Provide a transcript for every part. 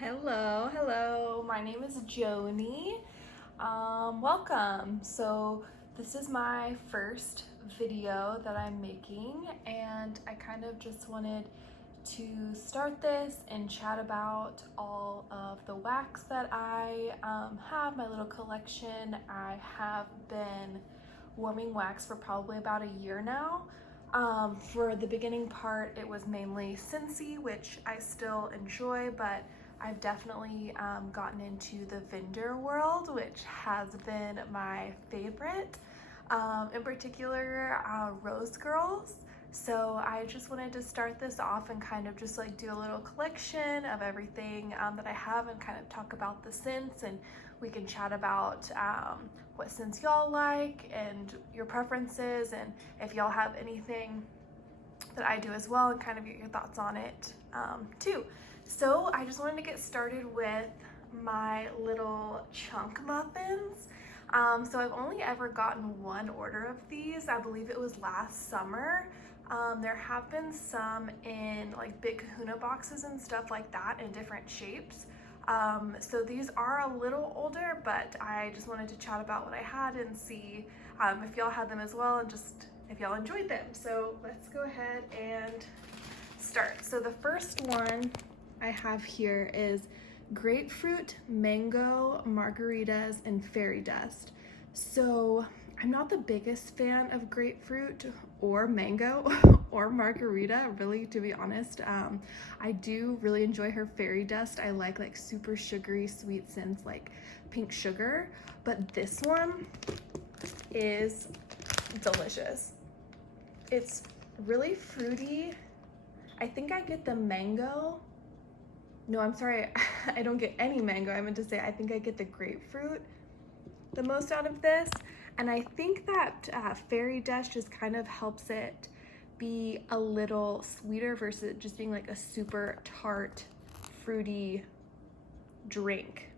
Hello. My name is Joni. Welcome. So this is my first video that I'm making, and I kind of just wanted to start this and chat about all of the wax that I have, my little collection. I have been warming wax for probably about a year now. For the beginning part, it was mainly Scentsy, which I still enjoy, but I've definitely gotten into the vendor world, which has been my favorite. In particular, Rose Girls. So I just wanted to start this off and kind of just like do a little collection of everything that I have and kind of talk about the scents, and we can chat about what scents y'all like and your preferences, and if y'all have anything that I do as well, and kind of get your thoughts on it too. So I just wanted to get started with my little chunk muffins. So I've only ever gotten one order of these. I believe it was last summer. There have been some in like big kahuna boxes and stuff like that in different shapes. So these are a little older, but I just wanted to chat about what I had and see if y'all had them as well, and just if y'all enjoyed them. So let's go ahead and start. So the first one I have here is grapefruit, mango, margaritas, and fairy dust. So I'm not the biggest fan of grapefruit or mango or margarita, really, to be honest. I do really enjoy her fairy dust. I like super sugary sweet scents like pink sugar, but this one is delicious. It's really fruity. I think I get the mango. No, I'm sorry, I don't get any mango. I meant to say I think I get the grapefruit the most out of this. And I think that fairy dust just kind of helps it be a little sweeter versus just being like a super tart, fruity drink.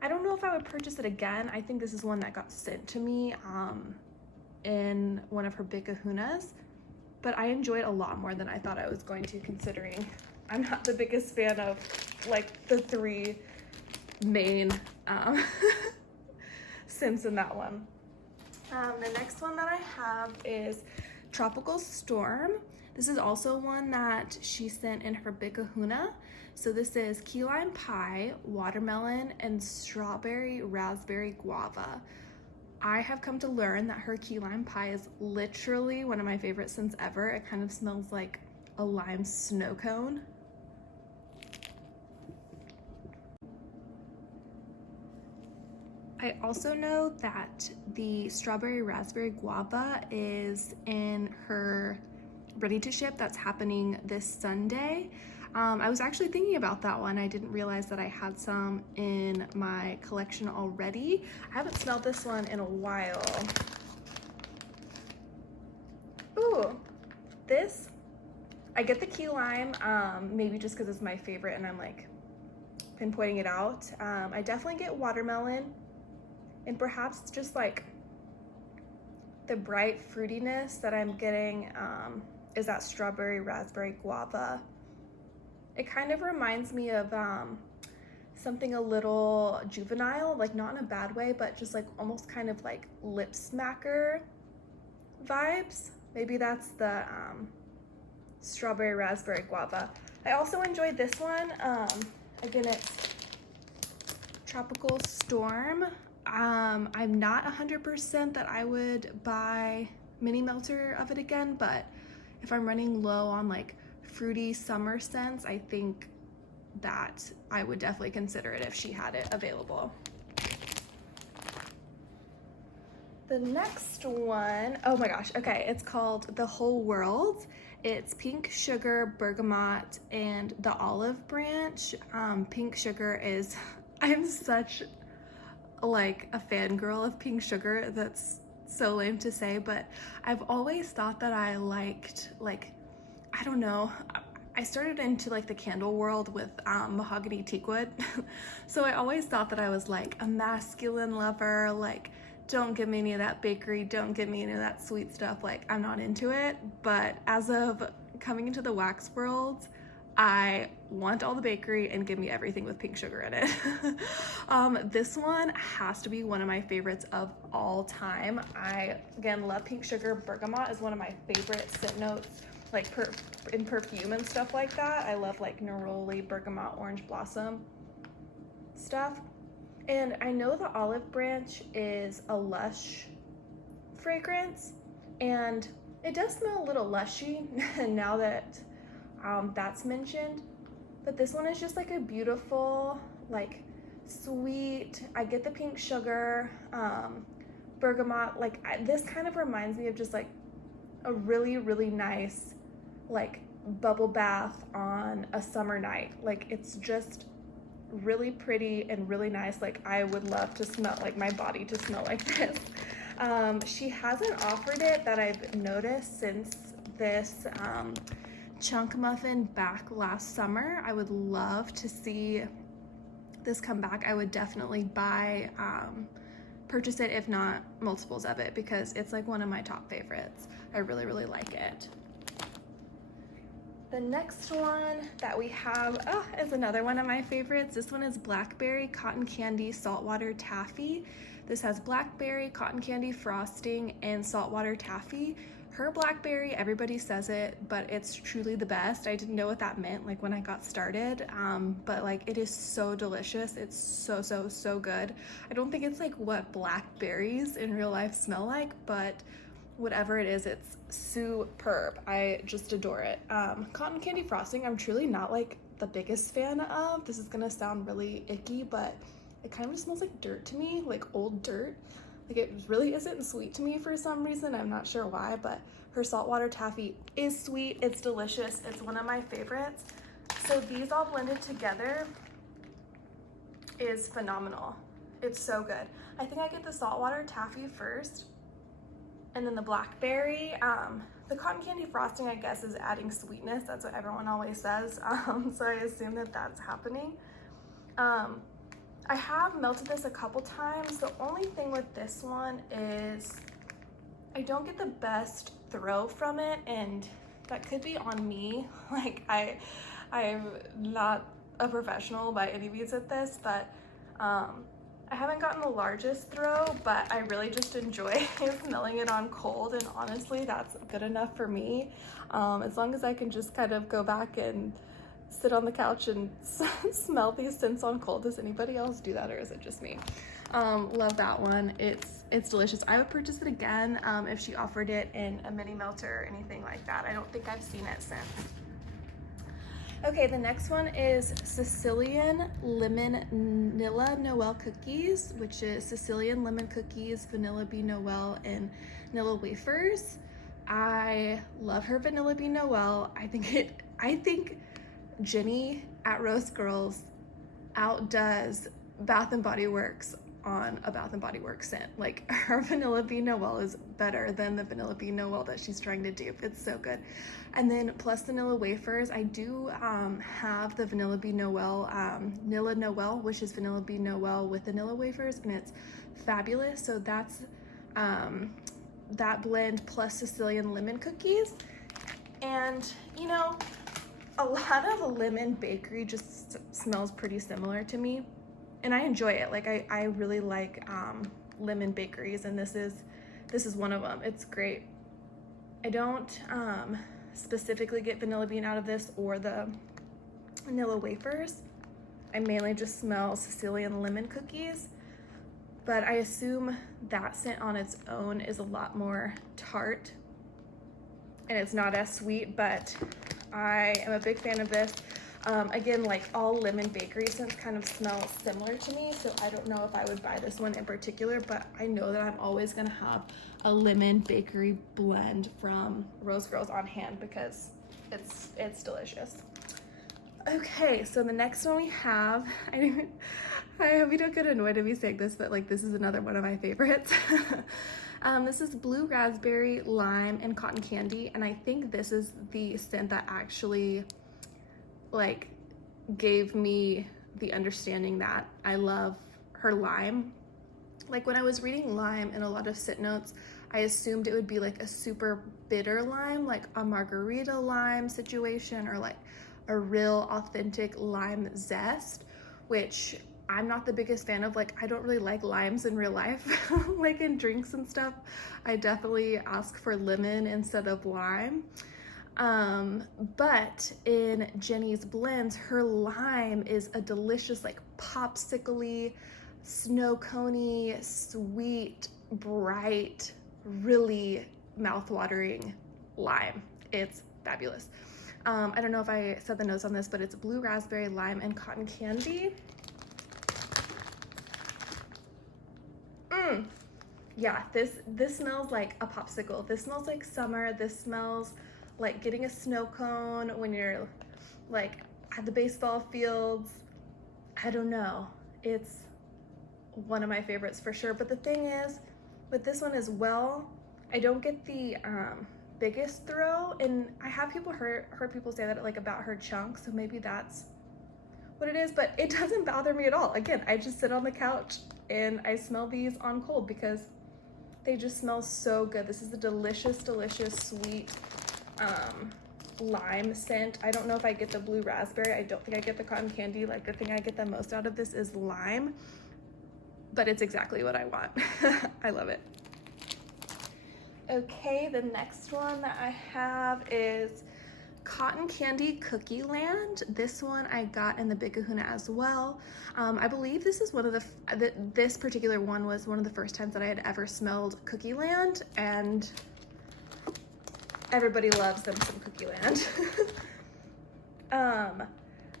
I don't know if I would purchase it again. I think this is one that got sent to me in one of her big kahunas, but I enjoy it a lot more than I thought I was going to, considering I'm not the biggest fan of like the three main scents in that one. The next one that I have is Tropical Storm. This is also one that she sent in her big kahuna. So this is key lime pie, watermelon, and strawberry raspberry guava. I have come to learn that her key lime pie is literally one of my favorite scents ever. It kind of smells like a lime snow cone. I also know that the strawberry raspberry guava is in her ready to ship that's happening this Sunday. I was actually thinking about that one. I didn't realize that I had some in my collection already. I haven't smelled this one in a while. Ooh, this, I get the key lime, maybe just because it's my favorite and I'm like pinpointing it out. I definitely get watermelon, and perhaps just like the bright fruitiness that I'm getting is that strawberry raspberry guava. It kind of reminds me of something a little juvenile, like not in a bad way, but just like almost kind of like lip smacker vibes. Maybe that's the strawberry raspberry guava. I also enjoyed this one. Again, it's Tropical Storm. I'm not 100% that I would buy mini melter of it again, but if I'm running low on like fruity summer scents, I think that I would definitely consider it if she had it available. The next one, oh my gosh, okay, it's called The Whole World. It's pink sugar, bergamot, and the olive branch. Pink sugar is, I'm such like a fangirl of pink sugar. That's so lame to say, but I've always thought that I liked, like, I don't know, I started into like the candle world with mahogany teakwood. So I always thought that I was like a masculine lover, like don't give me any of that bakery, don't give me any of that sweet stuff, like I'm not into it. But as of coming into the wax world, I want all the bakery and give me everything with pink sugar in it. This one has to be one of my favorites of all time. I, again, love pink sugar. Bergamot is one of my favorite scent notes, like in perfume and stuff like that. I love like neroli, bergamot, orange blossom stuff. And I know the olive branch is a lush fragrance, and it does smell a little lushy now that that's mentioned, but this one is just like a beautiful, like sweet, I get the pink sugar, bergamot, like this kind of reminds me of just like a really, really nice like bubble bath on a summer night. Like it's just really pretty and really nice. Like I would love to smell, like my body to smell like this. She hasn't offered it that I've noticed since this chunk muffin back last summer. I would love to see this come back. I would definitely buy, purchase it, if not multiples of it, because it's like one of my top favorites. I really, really like it. The next one that we have is another one of my favorites. This one is Blackberry Cotton Candy Saltwater Taffy. This has blackberry, cotton candy frosting, and saltwater taffy. Her blackberry, everybody says it, but it's truly the best. I didn't know what that meant like when I got started, but like it is so delicious. It's so, so, so good. I don't think it's like what blackberries in real life smell like, but whatever it is, it's superb. I just adore it. Cotton candy frosting, I'm truly not like the biggest fan of. This is gonna sound really icky, but it kind of just smells like dirt to me, like old dirt. Like it really isn't sweet to me for some reason. I'm not sure why, but her saltwater taffy is sweet. It's delicious. It's one of my favorites. So these all blended together is phenomenal. It's so good. I think I get the saltwater taffy first and then the blackberry. The cotton candy frosting, I guess, is adding sweetness. That's what everyone always says. So I assume that that's happening. I have melted this a couple times. The only thing with this one is I don't get the best throw from it, and that could be on me. Like I'm not a professional by any means at this, but I haven't gotten the largest throw, but I really just enjoy smelling it on cold, and honestly that's good enough for me. As long as I can just kind of go back and sit on the couch and smell these scents on cold. Does anybody else do that, or is it just me? Love that one. It's delicious. I would purchase it again if she offered it in a mini melter or anything like that. I don't think I've seen it since. Okay, the next one is Sicilian Lemon Vanilla Noel Cookies, which is Sicilian lemon cookies, vanilla bean Noel, and vanilla wafers. I love her vanilla bean Noel. I think Jenny at Rose Girls outdoes Bath & Body Works on a Bath & Body Works scent. Like her vanilla bean Noel is better than the vanilla bean Noel that she's trying to dupe. It's so good. And then plus vanilla wafers, I do have the vanilla bean Noel, Nilla Noel, which is vanilla bean Noel with vanilla wafers, and it's fabulous. So that's that blend plus Sicilian lemon cookies. And you know, a lot of lemon bakery just smells pretty similar to me, and I enjoy it. Like I really like lemon bakeries, and this is one of them. It's great. I don't specifically get vanilla bean out of this or the vanilla wafers. I mainly just smell Sicilian lemon cookies, but I assume that scent on its own is a lot more tart and it's not as sweet, but I am a big fan of this. Again, like all lemon bakery scents kind of smell similar to me, so I don't know if I would buy this one in particular, but I know that I'm always gonna have a lemon bakery blend from Rose Girls on hand because it's delicious. Okay, so the next one we have, I hope you don't get annoyed at me saying this, but like this is another one of my favorites. This is blue raspberry, lime, and cotton candy, and I think this is the scent that actually like gave me the understanding that I love her lime. Like when I was reading lime in a lot of scent notes, I assumed it would be like a super bitter lime, like a margarita lime situation, or like a real authentic lime zest, which I'm not the biggest fan of. Like, I don't really like limes in real life, like in drinks and stuff. I definitely ask for lemon instead of lime. But in Jenny's blends, her lime is a delicious, like popsicle-y, snow coney, sweet, bright, really mouth-watering lime. It's fabulous. I don't know if I said the notes on this, but it's blue raspberry, lime, and cotton candy. Yeah, this smells like a popsicle. This smells like summer. This smells like getting a snow cone when you're like at the baseball fields. I don't know. It's one of my favorites for sure. But the thing is, with this one as well, I don't get the biggest throw, and I have heard people say that like about her chunk, so maybe that's what it is, but it doesn't bother me at all. Again, I just sit on the couch and I smell these on cold because they just smell so good. This is a delicious, delicious, sweet lime scent. I don't know if I get the blue raspberry. I don't think I get the cotton candy. Like, the thing I get the most out of this is lime, but it's exactly what I want. I love it. Okay, the next one that I have is Cotton Candy Cookie Land. This one I got in the Big Kahuna as well. I believe this is one of this particular one was one of the first times that I had ever smelled Cookie Land, and everybody loves them some Cookie Land.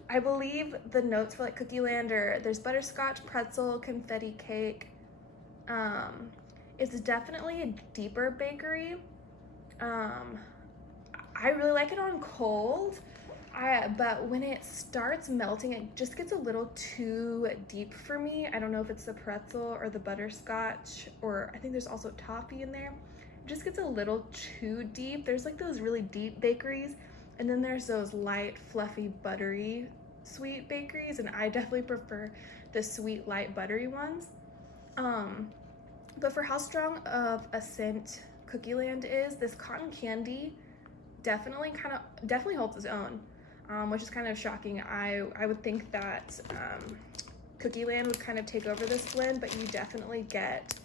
I believe the notes for like Cookie Land are, there's butterscotch, pretzel, confetti cake. It's definitely a deeper bakery. I really like it on cold, but when it starts melting, it just gets a little too deep for me. I don't know if it's the pretzel or the butterscotch, or I think there's also toffee in there. It just gets a little too deep. There's like those really deep bakeries, and then there's those light, fluffy, buttery, sweet bakeries, and I definitely prefer the sweet, light, buttery ones. But for how strong of a scent Cookie Land is, this cotton candy definitely holds its own, which is kind of shocking. I would think that Cookie Land would kind of take over this blend, but you definitely get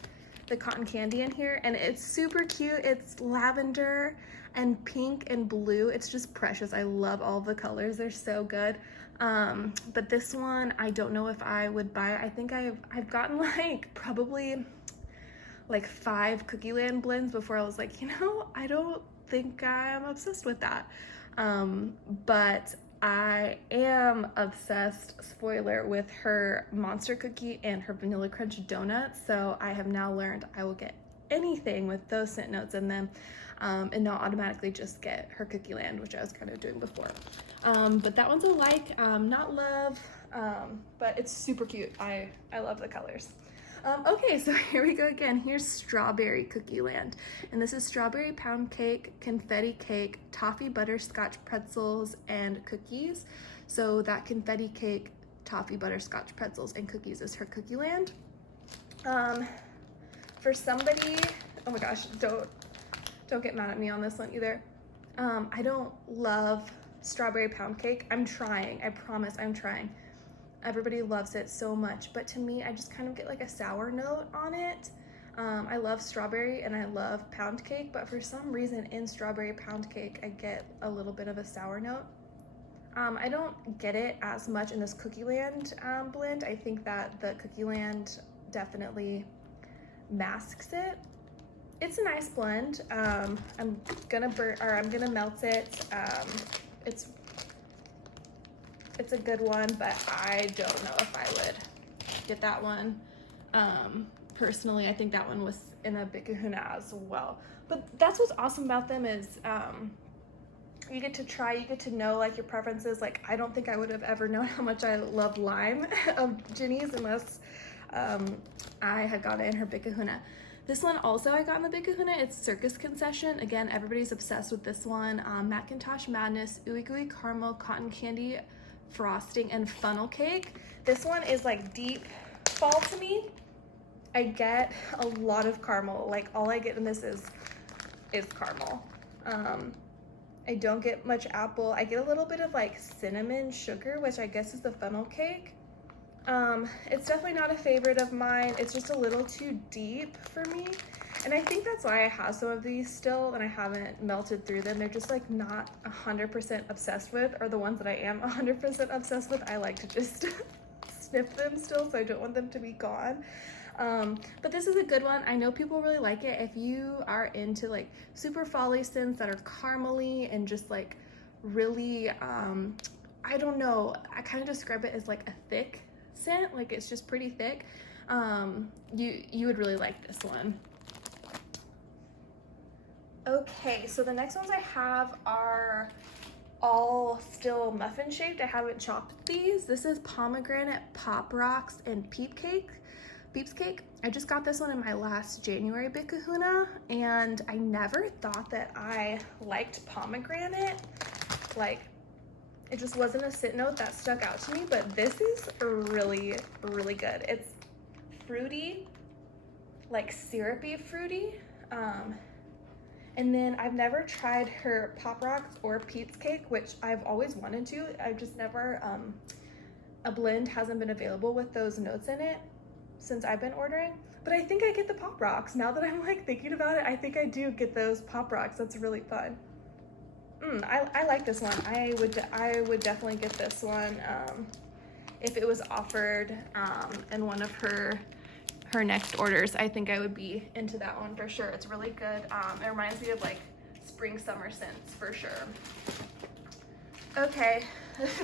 the cotton candy in here, and it's super cute. It's lavender and pink and blue. It's just precious. I love all the colors. They're so good. But this one, I don't know if I would buy it. I think I've gotten like probably like 5 Cookie Land blends before I was like, you know, I don't think I'm obsessed with that. But I am obsessed, spoiler, with her monster cookie and her vanilla crunch donut. So I have now learned I will get anything with those scent notes in them, and not automatically just get her Cookie Land, which I was kind of doing before. But that one's a like, not love, but it's super cute. I love the colors. Okay, so here we go again. Here's Strawberry Cookie Land, and this is strawberry pound cake, confetti cake, toffee butterscotch pretzels, and cookies. So that confetti cake, toffee butterscotch pretzels, and cookies is her Cookie Land. For somebody, oh my gosh, don't get mad at me on this one either. I don't love strawberry pound cake. I'm trying, I promise I'm trying. Everybody loves it so much, but to me, I just kind of get like a sour note on it. I love strawberry and I love pound cake, but for some reason in strawberry pound cake, I get a little bit of a sour note. I don't get it as much in this Cookie Land blend. I think that the Cookie Land definitely masks it. It's a nice blend. I'm gonna melt it. It's a good one, but I don't know if I would get that one. Personally, I think that one was in a Big Kahuna as well. But that's what's awesome about them is you get to try, you get to know like your preferences. Like, I don't think I would have ever known how much I love lime of Ginny's unless I had gotten it in her Big Kahuna. This one also I got in the Big Kahuna. It's Circus Concession. Again, everybody's obsessed with this one. Macintosh Madness, Ooey Gooey Caramel, Cotton Candy, Frosting, and Funnel Cake. This one is like deep fall to me. I get a lot of caramel. Like, all I get in this is caramel. I don't get much apple. I get a little bit of like cinnamon sugar, which I guess is the funnel cake. It's definitely not a favorite of mine. It's just a little too deep for me. And I think that's why I have some of these still and I haven't melted through them. They're just like not 100% obsessed with, or the ones that I am 100% obsessed with, I like to just snip them still, so I don't want them to be gone. But this is a good one. I know people really like it. If you are into like super folly scents that are caramely and just like really, I don't know, I kind of describe it as like a thick scent, like it's just pretty thick. You would really like this one. Okay, so the next ones I have are all still muffin shaped. I haven't chopped these. This is pomegranate, pop rocks, and peeps cake. I just got this one in my last January Big Kahuna, and I never thought that I liked pomegranate. Like, it just wasn't a scent note that stuck out to me, but this is really, really good. It's fruity, like syrupy fruity. And then I've never tried her Pop Rocks or Peeps Cake, which I've always wanted to. I've just never, a blend hasn't been available with those notes in it since I've been ordering. But I think I get the Pop Rocks. Now that I'm like thinking about it, I think I do get those Pop Rocks. That's really fun. I like this one. I would definitely get this one if it was offered in one of her next orders. I think I would be into that one for sure. It's really good. It reminds me of like spring summer scents for sure. Okay,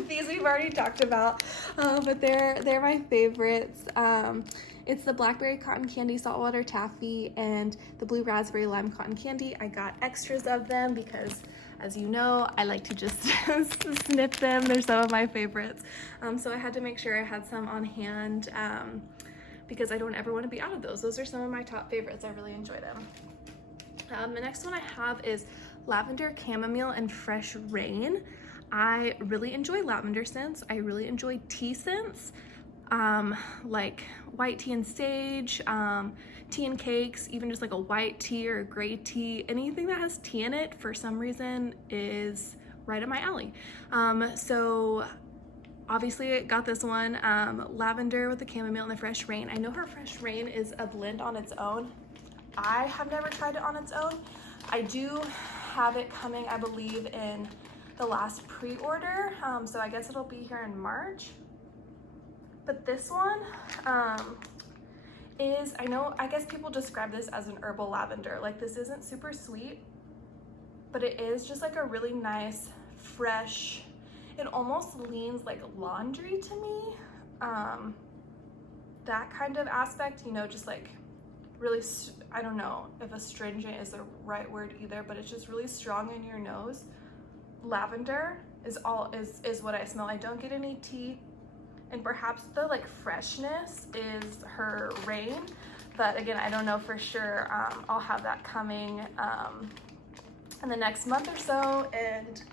these we've already talked about, but they're my favorites. It's the blackberry cotton candy saltwater taffy and the blue raspberry lime cotton candy. I got extras of them because, as you know, I like to just snip them. They're some of my favorites. So I had to make sure I had some on hand because I don't ever want to be out of those. Those are some of my top favorites. I really enjoy them. The next one I have is lavender, chamomile, and fresh rain. I really enjoy lavender scents. I really enjoy tea scents, like white tea and sage, tea and cakes, even just like a white tea or a gray tea. Anything that has tea in it for some reason is right up my alley. So obviously got this one, lavender with the chamomile and the fresh rain. I know her fresh rain is a blend on its own. I have never tried it on its own. I do have it coming, I believe, in the last pre-order, so I guess it'll be here in March. But this one is, I guess people describe this as an herbal lavender. Like, this isn't super sweet, but it is just like a really nice, fresh, it almost leans like laundry to me. That kind of aspect, you know, just like really, I don't know if astringent is the right word either, but it's just really strong in your nose. Lavender is what I smell. I don't get any tea, and perhaps the like freshness is her rain, but again, I don't know for sure. I'll have that coming in the next month or so, and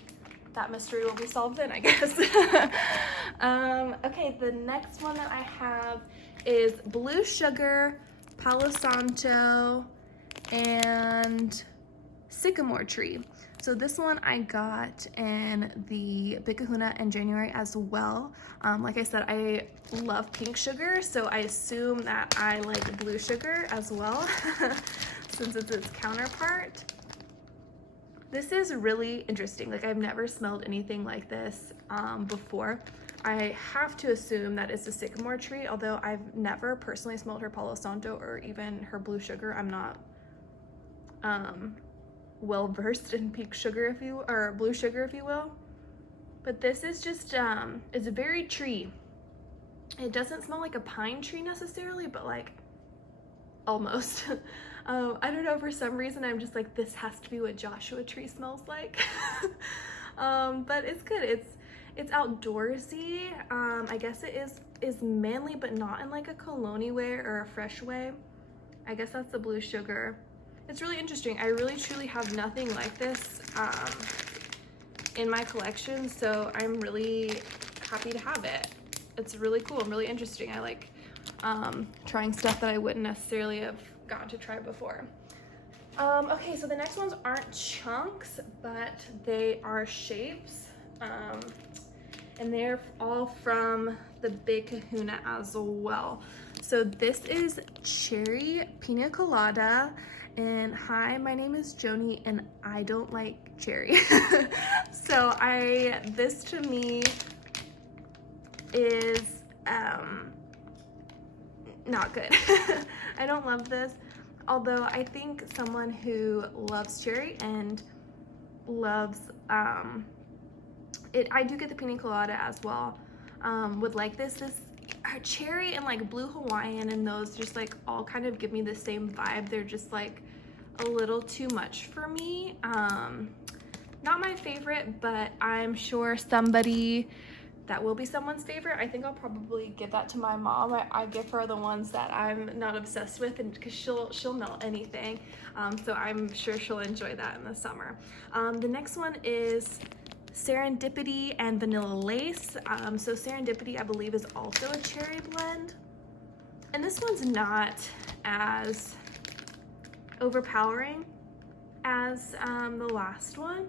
that mystery will be solved then, I guess. Okay, the next one that I have is Blue Sugar, Palo Santo, and Sycamore Tree. So this one I got in the Big Kahuna in January as well. Like I said, I love pink sugar, so I assume that I like blue sugar as well, since it's its counterpart. This is really interesting. Like, I've never smelled anything like this before. I have to assume that it's a Sycamore Tree, although I've never personally smelled her Palo Santo or even her blue sugar. I'm not well versed in pink sugar, or blue sugar, if you will. But this is just, it's very tree. It doesn't smell like a pine tree necessarily, but like almost. I don't know, for some reason I'm just like, this has to be what Joshua Tree smells like. But it's good. It's outdoorsy. I guess it is manly, but not in like a cologne way or a fresh way. I guess that's the blue sugar. It's really interesting. I really truly have nothing like this in my collection, so I'm really happy to have it. It's really cool and really interesting. I like trying stuff that I wouldn't necessarily have gotten to try before. Okay, so the next ones aren't chunks, but they are shapes. And they're all from the Big Kahuna as well. So this is cherry pina colada. And hi, my name is Joni and I don't like cherry. So this to me is not good. I don't love this. Although I think someone who loves cherry and loves I do get the pina colada as well, would like this cherry and like blue Hawaiian, and those just like all kind of give me the same vibe. They're just like a little too much for me. Not my favorite, but I'm sure that will be someone's favorite. I think I'll probably give that to my mom. I give her the ones that I'm not obsessed with, and because she'll melt anything. So I'm sure she'll enjoy that in the summer. The next one is Serendipity and Vanilla Lace. So Serendipity, I believe, is also a cherry blend. And this one's not as overpowering as the last one.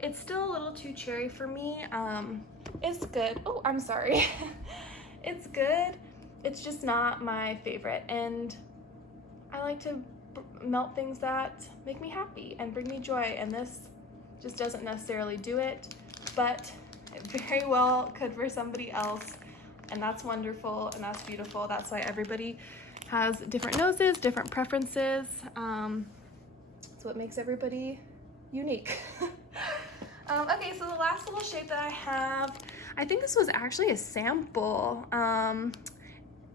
It's still a little too cherry for me. It's good. Oh, I'm sorry. It's good. It's just not my favorite. And I like to melt things that make me happy and bring me joy. And this just doesn't necessarily do it, but it very well could for somebody else. And that's wonderful and that's beautiful. That's why everybody has different noses, different preferences. So it makes everybody unique. Okay, so the last little shape that I have, I think this was actually a sample,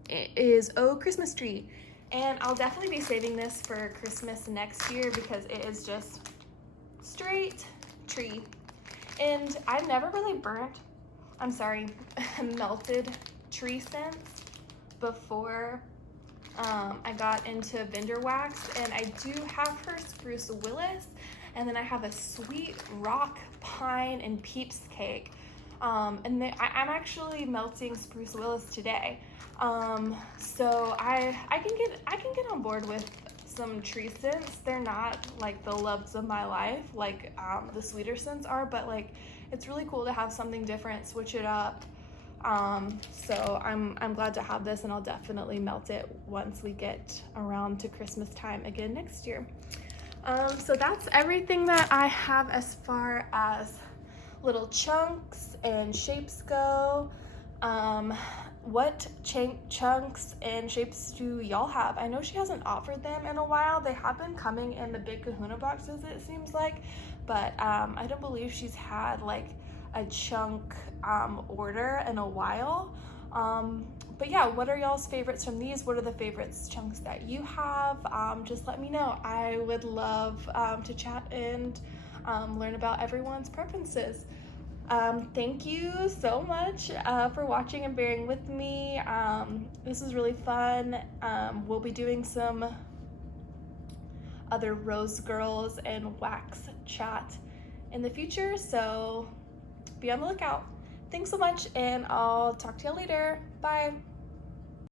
it is Oh Christmas Tree. And I'll definitely be saving this for Christmas next year because it is just straight tree. And I've never really melted tree scents before I got into Vendor Wax. And I do have her Spruce Willis, and then I have a Sweet Rock Pine and Peeps Cake. And I'm actually melting Spruce Willis today. So I can get on board with some tree scents. They're not like the loves of my life, like the sweeter scents are, but like it's really cool to have something different, switch it up. So I'm glad to have this, and I'll definitely melt it once we get around to Christmas time again next year. So that's everything that I have as far as little chunks and shapes go. What chunks and shapes do y'all have? I know she hasn't offered them in a while. They have been coming in the Big Kahuna boxes, it seems like, but I don't believe she's had like a chunk order in a while. But yeah, what are y'all's favorites from these? What are the favorites chunks that you have? Just let me know. I would love to chat and learn about everyone's preferences. Thank you so much for watching and bearing with me. This was really fun. We'll be doing some other Rose Girls and wax chat in the future, so be on the lookout. Thanks so much, and I'll talk to you later. Bye.